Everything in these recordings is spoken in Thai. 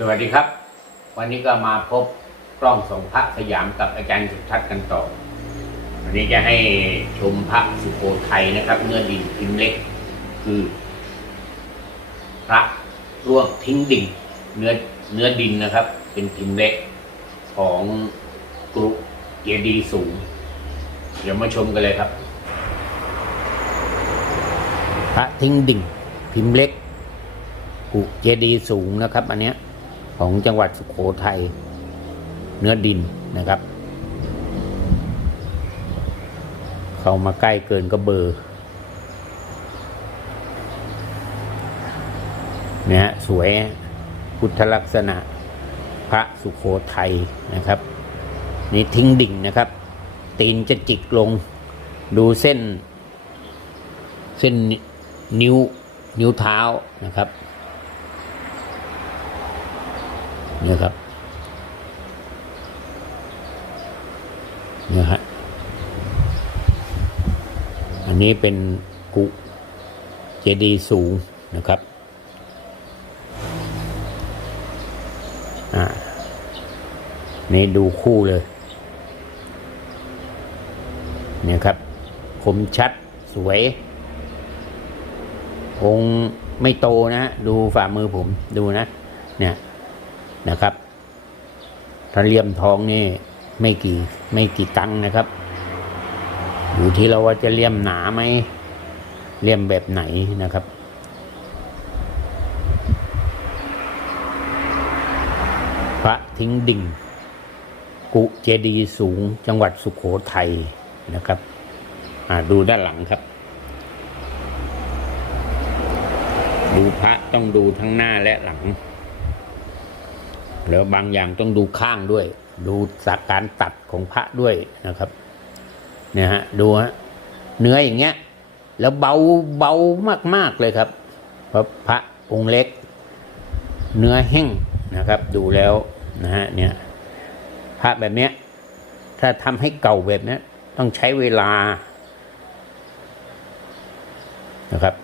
สวัสดีครับ วันนี้ก็มาพบกล้องส่องพระสยามกับอาจารย์สุทัศน์กันต่อ วันนี้จะให้ชมพระสุโขทัยนะครับ เนื้อดินพิมพ์เล็ก คือ พระร่วงทิ้งดิ่งเนื้อเนื้อดินนะครับ เป็นพิมพ์เล็กของกรุเจดีสูง เดี๋ยวมาชมกันเลยครับ พระทิ้งดิ่ง พิมพ์เล็กกุเจดีสูงนะครับ อันเนี้ย ของจังหวัดสุโขทัยเนื้อดินนะครับ เข้ามาใกล้เกินก็เบอร์เนี่ยฮะสวยพุทธลักษณะพระสุโขทัยนะครับ นี่ทิ้งดิ่งนะครับ ตีนจะจิกลงดูเส้น เส้นนิ้วนิ้วเท้านะครับ เนี่ยครับเนี่ยฮะอันนี้เป็นกุเจดีสูงนะครับอ่านี่ดูคู่เลยเนี่ยครับคมชัดสวย องค์ไม่โตนะ ดูฝ่ามือผมดูนะ เนี่ย นะครับถ้าเลี่ยมทองนี่ไม่กี่ไม่กี่ตังค์นะครับ อยู่ที่เราว่าจะเลี่ยมหนาไหมเลี่ยมแบบไหนนะครับพระทิ้งดิ่ง กุเจดีสูงจังหวัดสุขโขทัยนะครับดูด้านหลังครับ ดูพระต้องดูทั้งหน้าและหลัง แล้วบางอย่างต้องดูข้างด้วย ดูจากการตัดของพระด้วยนะครับเนี่ยฮะดูฮะเนื้ออย่างเงี้ย แล้วเบาเบามากๆเลยครับพระพระองค์เล็ก เนื้อแห้งนะครับ ดูแล้วนะฮะเนี่ยพระแบบเนี้ยถ้าทำให้เก่าแบบเนี้ยต้องใช้เวลานะครับ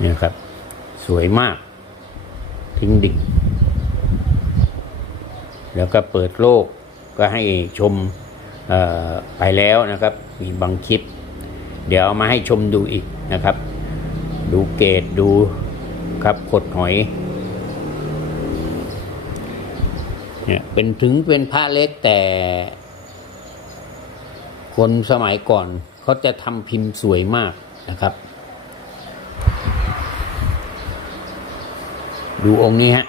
เนี่ยครับ สวยมาก ทิ้งดิ่ง แล้วก็เปิดโลกก็ให้ชมไปแล้วนะครับ มีบางคลิป เดี๋ยวเอามาให้ชมดูอีกนะครับ ดูเกตดูครับขดหอยเนี่ยเป็นถึงเป็นพระเล็กแต่ คนสมัยก่อนเขาจะทำพิมพ์สวยมากนะครับ ดูองค์นี้ฮะ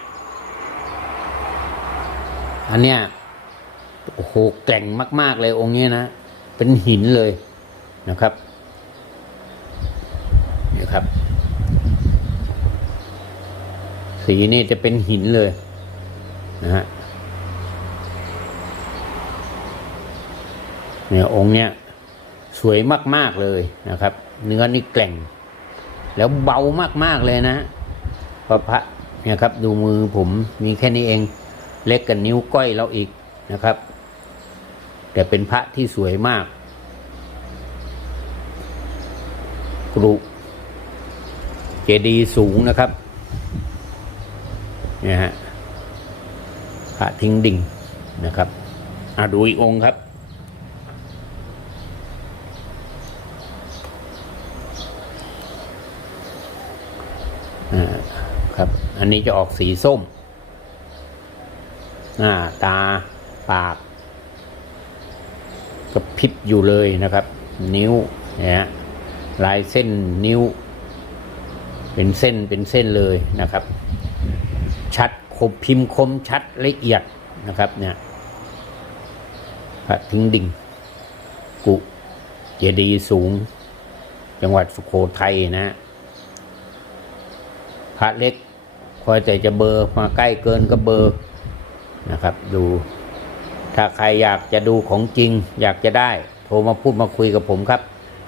อันเนี้ยโอ้โหแกร่งมาก ๆ เลยองค์นี้นะ เป็นหินเลยนะครับนี่ครับ สีนี่จะเป็นหินเลยนะฮะเนี่ยองค์เนี้ยสวยมาก ๆ เลยนะครับ เนื้อนี่แกร่ง แล้วเบามาก ๆ เลยนะพระพระ เนี่ยครับดูมือผมมีแค่นี้เองเล็กกับนิ้วก้อยเราอีกนะครับ แต่เป็นพระที่สวยมาก กรุเจดีสูงนะครับเนี่ยฮะพระทิ้งดิ่งนะครับอะดูอีกองค์ครับ อ่า ครับ อันนี้จะออกสีส้ม หน้าตาปากกระพริบอยู่เลยนะครับ นิ้วเนี่ยฮะลายเส้นนิ้ว เป็นเส้นเป็นเส้นเลยนะครับ ชัดคมพิมพ์คมชัดละเอียดนะครับเนี่ยพระทิ้งดิ่ง กุเจดีสูง จังหวัดสุโขทัยนะฮะพระเล็ก พอแต่จะเบอร์มาใกล้เกินก็เบอร์นะครับ ดูถ้าใครอยากจะดูของจริง อยากจะได้ โทรมาพูดมาคุยกับผมครับ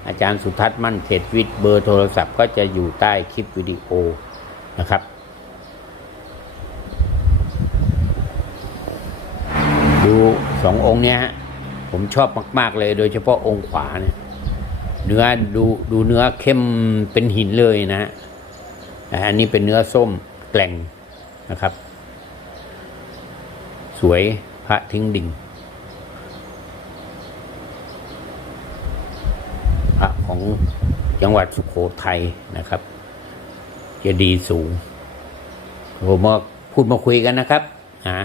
อาจารย์สุทัศน์มั่นเขตวิทย์เบอร์โทรศัพท์ก็จะอยู่ใต้คลิปวิดีโอนะครับดูสององค์เนี้ยฮะผมชอบมาก ๆ เลย โดยเฉพาะองค์ขวาเนี่ยเนื้อดูดูเนื้อเข้มเป็นหินเลยนะฮะอันนี้เป็นเนื้อส้ม แกล่งนะครับ สวยพระทิ้งดิ่งพระของจังหวัดสุขโขทัยนะครับจะดีสูงผมมาพูดมาคุยกันนะครับอ่า